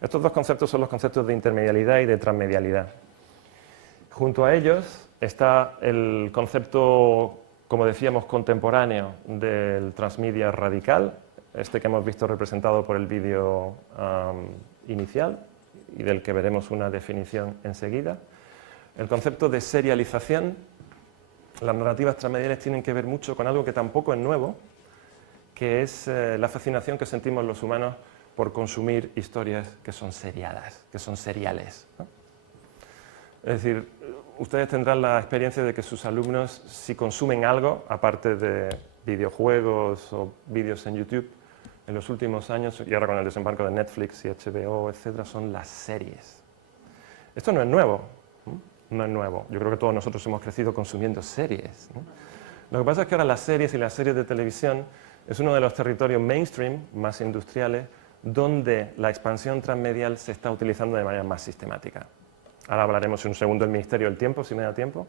Estos dos conceptos son los conceptos de intermedialidad y de transmedialidad. Junto a ellos está el concepto, como decíamos, contemporáneo del transmedia radical, este que hemos visto representado por el vídeo inicial y del que veremos una definición enseguida. El concepto de serialización. Las narrativas transmediales tienen que ver mucho con algo que tampoco es nuevo, que es la fascinación que sentimos los humanos por consumir historias que son seriadas, que son seriales, ¿no? Es decir, ustedes tendrán la experiencia de que sus alumnos, si consumen algo, aparte de videojuegos o vídeos en YouTube, en los últimos años, y ahora con el desembarco de Netflix y HBO, etcétera, son las series. Esto no es nuevo, no es nuevo. Yo creo que todos nosotros hemos crecido consumiendo series, ¿no? Lo que pasa es que ahora las series y las series de televisión es uno de los territorios mainstream, más industriales, donde la expansión transmedial se está utilizando de manera más sistemática. Ahora hablaremos en un segundo del Ministerio del Tiempo, si me da tiempo.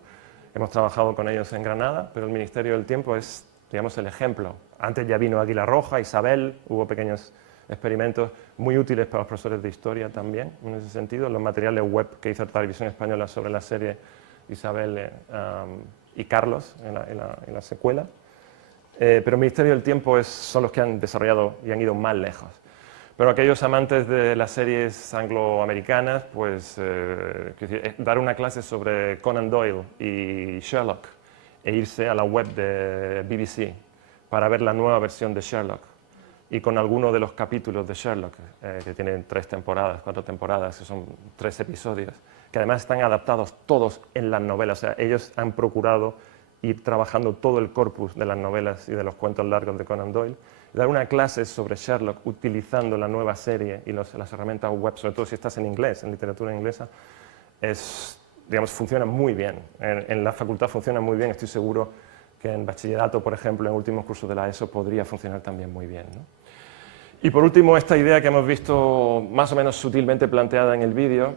Hemos trabajado con ellos en Granada, pero el Ministerio del Tiempo es, digamos, el ejemplo. Antes ya vino Águila Roja, Isabel, hubo pequeños experimentos muy útiles para los profesores de historia también, en ese sentido. Los materiales web que hizo Televisión Española sobre la serie Isabel y Carlos en la secuela. Pero el Ministerio del Tiempo son los que han desarrollado y han ido más lejos. Pero aquellos amantes de las series angloamericanas, pues dar una clase sobre Conan Doyle y Sherlock e irse a la web de BBC para ver la nueva versión de Sherlock y con alguno de los capítulos de Sherlock, que tienen 3 temporadas, 4 temporadas, que son 3 episodios, que además están adaptados todos en las novelas. O sea, ellos han procurado ir trabajando todo el corpus de las novelas y de los cuentos largos de Conan Doyle. Dar una clase sobre Sherlock utilizando la nueva serie y las herramientas web, sobre todo si estás en inglés, en literatura inglesa, funciona muy bien. En la facultad funciona muy bien, estoy seguro que en bachillerato, por ejemplo, en últimos cursos de la ESO podría funcionar también muy bien, ¿no? Y por último, esta idea que hemos visto más o menos sutilmente planteada en el vídeo,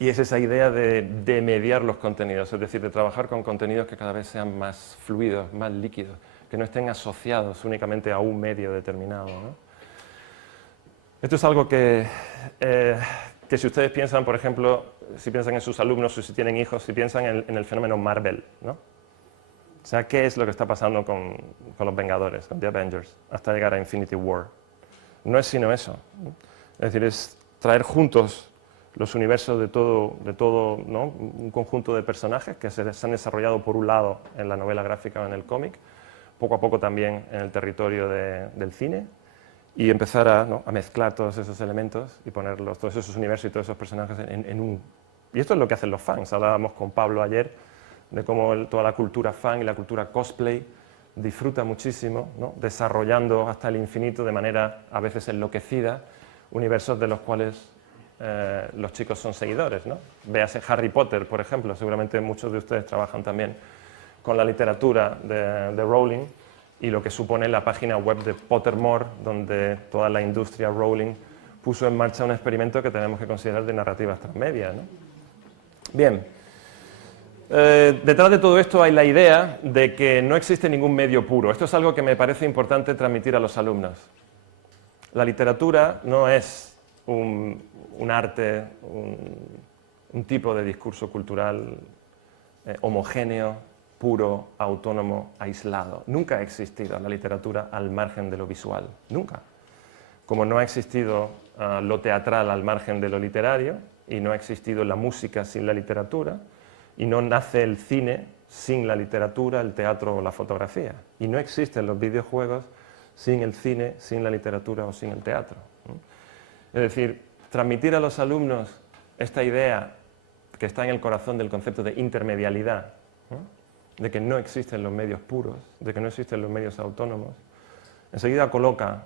y es esa idea de mediar los contenidos, es decir, de trabajar con contenidos que cada vez sean más fluidos, más líquidos, que no estén asociados únicamente a un medio determinado, ¿no? Esto es algo que si ustedes piensan, por ejemplo, si piensan en sus alumnos o si tienen hijos, si piensan en el fenómeno Marvel, ¿no? O sea, ¿qué es lo que está pasando con los Vengadores, con The Avengers, hasta llegar a Infinity War? No es sino eso, ¿no? Es decir, es traer juntos los universos de todo, ¿no? Un conjunto de personajes que se han desarrollado por un lado en la novela gráfica o en el cómic, poco a poco también en el territorio del cine, y empezar a mezclar todos esos elementos y ponerlos, todos esos universos y todos esos personajes en un... Y esto es lo que hacen los fans. Hablábamos con Pablo ayer de cómo toda la cultura fan y la cultura cosplay disfruta muchísimo, ¿no? Desarrollando hasta el infinito de manera a veces enloquecida universos de los cuales los chicos son seguidores, ¿no? Véase Harry Potter, por ejemplo, seguramente muchos de ustedes trabajan también con la literatura de Rowling y lo que supone la página web de Pottermore, donde toda la industria Rowling puso en marcha un experimento que tenemos que considerar de narrativas transmedia, ¿no? Bien, detrás de todo esto hay la idea de que no existe ningún medio puro. Esto es algo que me parece importante transmitir a los alumnos. La literatura no es un arte, un tipo de discurso cultural homogéneo, puro, autónomo, aislado. Nunca ha existido la literatura al margen de lo visual, nunca. Como no ha existido lo teatral al margen de lo literario, y no ha existido la música sin la literatura, y no nace el cine sin la literatura, el teatro o la fotografía. Y no existen los videojuegos sin el cine, sin la literatura o sin el teatro. Es decir, transmitir a los alumnos esta idea que está en el corazón del concepto de intermedialidad, ¿no? De que no existen los medios puros, de que no existen los medios autónomos, enseguida coloca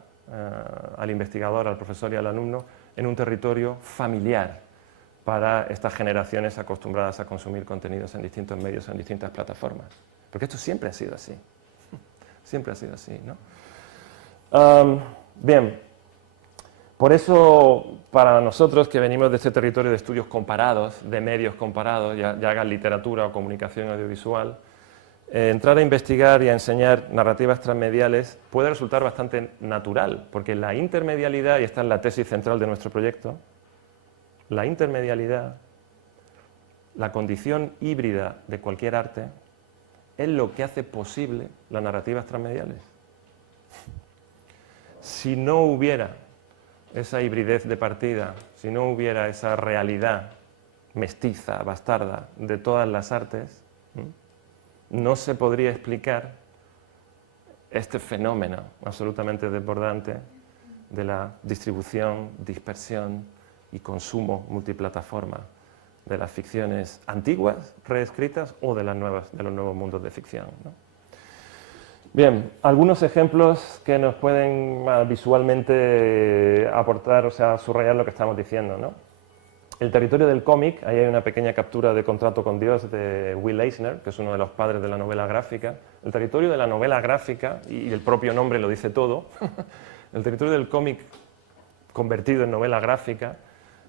al investigador, al profesor y al alumno en un territorio familiar para estas generaciones acostumbradas a consumir contenidos en distintos medios, en distintas plataformas. Porque esto siempre ha sido así. Siempre ha sido así, ¿no? Bien, por eso para nosotros que venimos de este territorio de estudios comparados, de medios comparados, ya hagan literatura o comunicación audiovisual, entrar a investigar y a enseñar narrativas transmediales puede resultar bastante natural, porque la intermedialidad, y esta es la tesis central de nuestro proyecto, la intermedialidad, la condición híbrida de cualquier arte, es lo que hace posible las narrativas transmediales. Si no hubiera esa hibridez de partida, si no hubiera esa realidad mestiza, bastarda, de todas las artes, no se podría explicar este fenómeno absolutamente desbordante de la distribución, dispersión y consumo multiplataforma de las ficciones antiguas, reescritas, o de los nuevos mundos de ficción, ¿no? Bien, algunos ejemplos que nos pueden visualmente aportar, o sea, subrayar lo que estamos diciendo, ¿no? El territorio del cómic, ahí hay una pequeña captura de Contrato con Dios de Will Eisner, que es uno de los padres de la novela gráfica. El territorio de la novela gráfica, y el propio nombre lo dice todo, el territorio del cómic convertido en novela gráfica,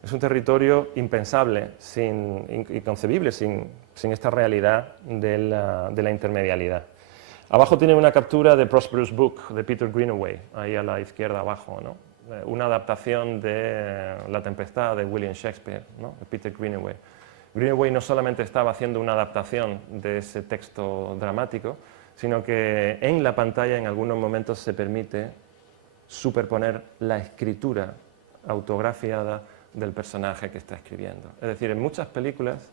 es un territorio impensable, inconcebible, sin esta realidad de la intermedialidad. Abajo tiene una captura de Prosperous Book, de Peter Greenaway, ahí a la izquierda abajo, ¿no? Una adaptación de La Tempestad de William Shakespeare, ¿no? De Peter Greenaway. Greenaway no solamente estaba haciendo una adaptación de ese texto dramático, sino que en la pantalla en algunos momentos se permite superponer la escritura autografiada del personaje que está escribiendo. Es decir, en muchas películas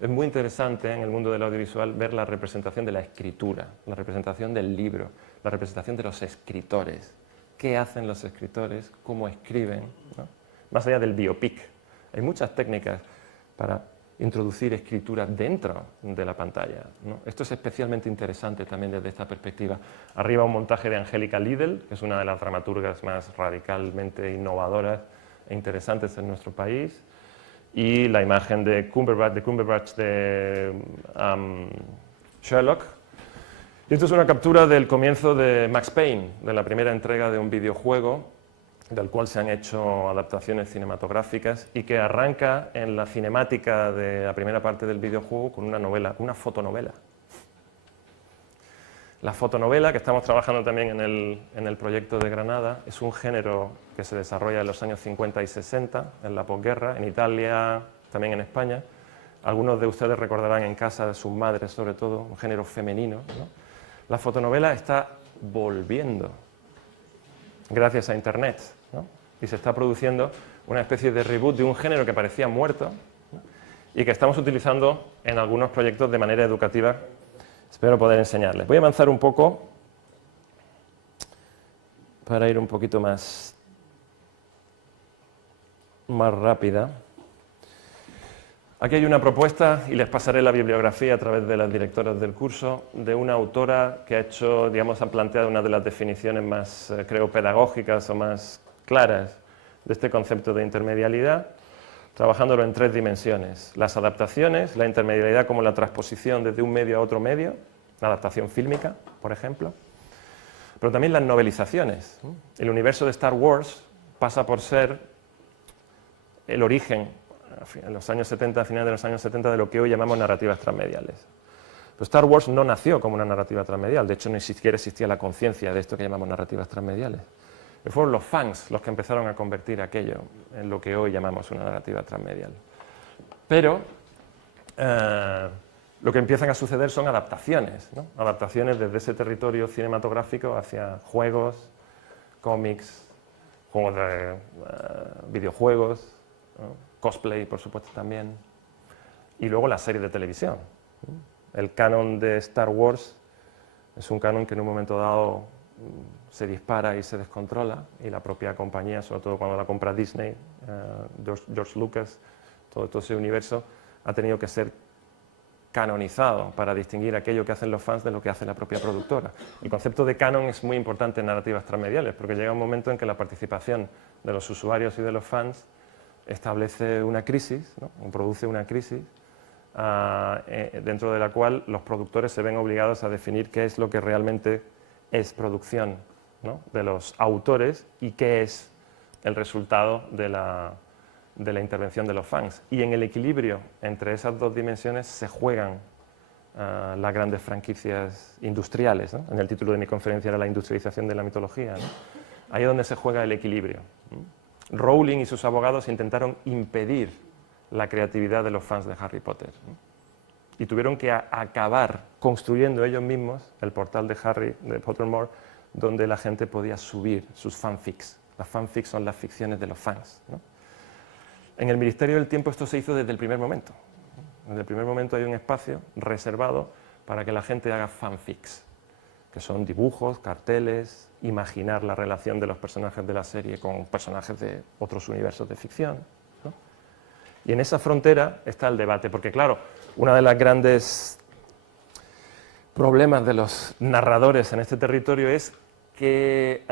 es muy interesante en el mundo del audiovisual ver la representación de la escritura, la representación del libro, la representación de los escritores. ¿Qué hacen los escritores? ¿Cómo escriben? ¿No? Más allá del biopic. Hay muchas técnicas para introducir escritura dentro de la pantalla, ¿no? Esto es especialmente interesante también desde esta perspectiva. Arriba un montaje de Angélica Lidl, que es una de las dramaturgas más radicalmente innovadoras e interesantes en nuestro país, y la imagen de Cumberbatch de Sherlock. Y esto es una captura del comienzo de Max Payne, de la primera entrega de un videojuego, del cual se han hecho adaptaciones cinematográficas y que arranca en la cinemática de la primera parte del videojuego con una novela, una fotonovela. La fotonovela, que estamos trabajando también en el proyecto de Granada, es un género que se desarrolla en los años 50 y 60, en la posguerra, en Italia, también en España. Algunos de ustedes recordarán en casa de sus madres, sobre todo, un género femenino, ¿no? La fotonovela está volviendo gracias a Internet, ¿no? Y se está produciendo una especie de reboot de un género que parecía muerto, ¿no? Y que estamos utilizando en algunos proyectos de manera educativa. Espero poder enseñarles. Voy a avanzar un poco para ir un poquito más rápida. Aquí hay una propuesta, y les pasaré la bibliografía a través de las directoras del curso, de una autora que ha hecho, digamos, ha planteado una de las definiciones más, creo, pedagógicas o más claras de este concepto de intermedialidad, trabajándolo en 3 dimensiones: las adaptaciones, la intermedialidad como la transposición desde un medio a otro medio, la adaptación fílmica, por ejemplo, pero también las novelizaciones. El universo de Star Wars pasa por ser el origen, en los años 70, a finales de los años 70, de lo que hoy llamamos narrativas transmediales. Pero Star Wars no nació como una narrativa transmedial, de hecho ni siquiera existía la conciencia de esto que llamamos narrativas transmediales. Fueron los fans los que empezaron a convertir aquello en lo que hoy llamamos una narrativa transmedial. Pero lo que empiezan a suceder son adaptaciones, ¿no? Adaptaciones desde ese territorio cinematográfico hacia juegos, cómics, juegos de videojuegos, ¿no? Cosplay, por supuesto, también. Y luego la serie de televisión. El canon de Star Wars es un canon que en un momento dado se dispara y se descontrola, y la propia compañía, sobre todo cuando la compra Disney, George Lucas, todo ese universo ha tenido que ser canonizado para distinguir aquello que hacen los fans de lo que hace la propia productora. El concepto de canon es muy importante en narrativas transmediales, porque llega un momento en que la participación de los usuarios y de los fans establece una crisis, ¿no? O produce una crisis dentro de la cual los productores se ven obligados a definir qué es lo que realmente es producción, ¿no? De los autores y qué es el resultado de la intervención de los fans. Y en el equilibrio entre esas 2 dimensiones se juegan las grandes franquicias industriales, ¿no? En el título de mi conferencia era la industrialización de la mitología, ¿no? Ahí es donde se juega el equilibrio, ¿no? Rowling y sus abogados intentaron impedir la creatividad de los fans de Harry Potter, ¿no? Y tuvieron que acabar construyendo ellos mismos el portal de Pottermore, donde la gente podía subir sus fanfics. Las fanfics son las ficciones de los fans, ¿no? En el Ministerio del Tiempo esto se hizo desde el primer momento. Desde el primer momento hay un espacio reservado para que la gente haga fanfics, que son dibujos, carteles, imaginar la relación de los personajes de la serie con personajes de otros universos de ficción, ¿no? Y en esa frontera está el debate, porque claro, uno de los grandes problemas de los narradores en este territorio es qué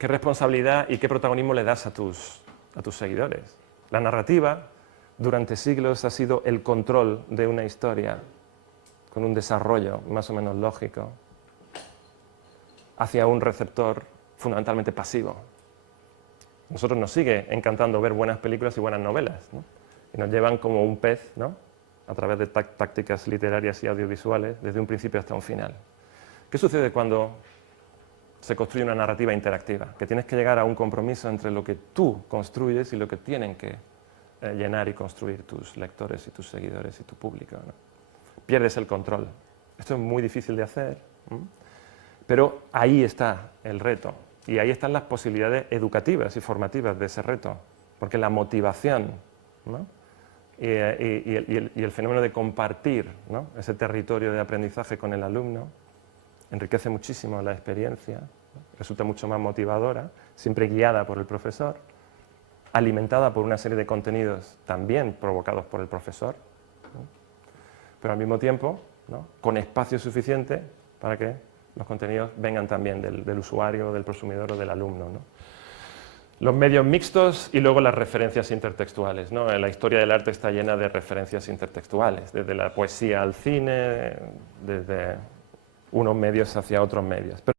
responsabilidad y qué protagonismo le das a tus seguidores. La narrativa durante siglos ha sido el control de una historia con un desarrollo más o menos lógico hacia un receptor fundamentalmente pasivo. A nosotros nos sigue encantando ver buenas películas y buenas novelas, ¿no? Y nos llevan como un pez, ¿no?, a través de tácticas literarias y audiovisuales desde un principio hasta un final. ¿Qué sucede cuando se construye una narrativa interactiva? Que tienes que llegar a un compromiso entre lo que tú construyes y lo que tienen que llenar y construir tus lectores y tus seguidores y tu público, ¿no? Pierdes el control. Esto es muy difícil de hacer, ¿no?, pero ahí está el reto y ahí están las posibilidades educativas y formativas de ese reto, porque la motivación, ¿no?, y el fenómeno de compartir, ¿no?, ese territorio de aprendizaje con el alumno enriquece muchísimo la experiencia, ¿no?, resulta mucho más motivadora, siempre guiada por el profesor, alimentada por una serie de contenidos también provocados por el profesor, ¿no?, pero al mismo tiempo, ¿no?, con espacio suficiente para que los contenidos vengan también del usuario, del consumidor o del alumno, ¿no? Los medios mixtos y luego las referencias intertextuales, ¿no? La historia del arte está llena de referencias intertextuales, desde la poesía al cine, desde unos medios hacia otros medios. Pero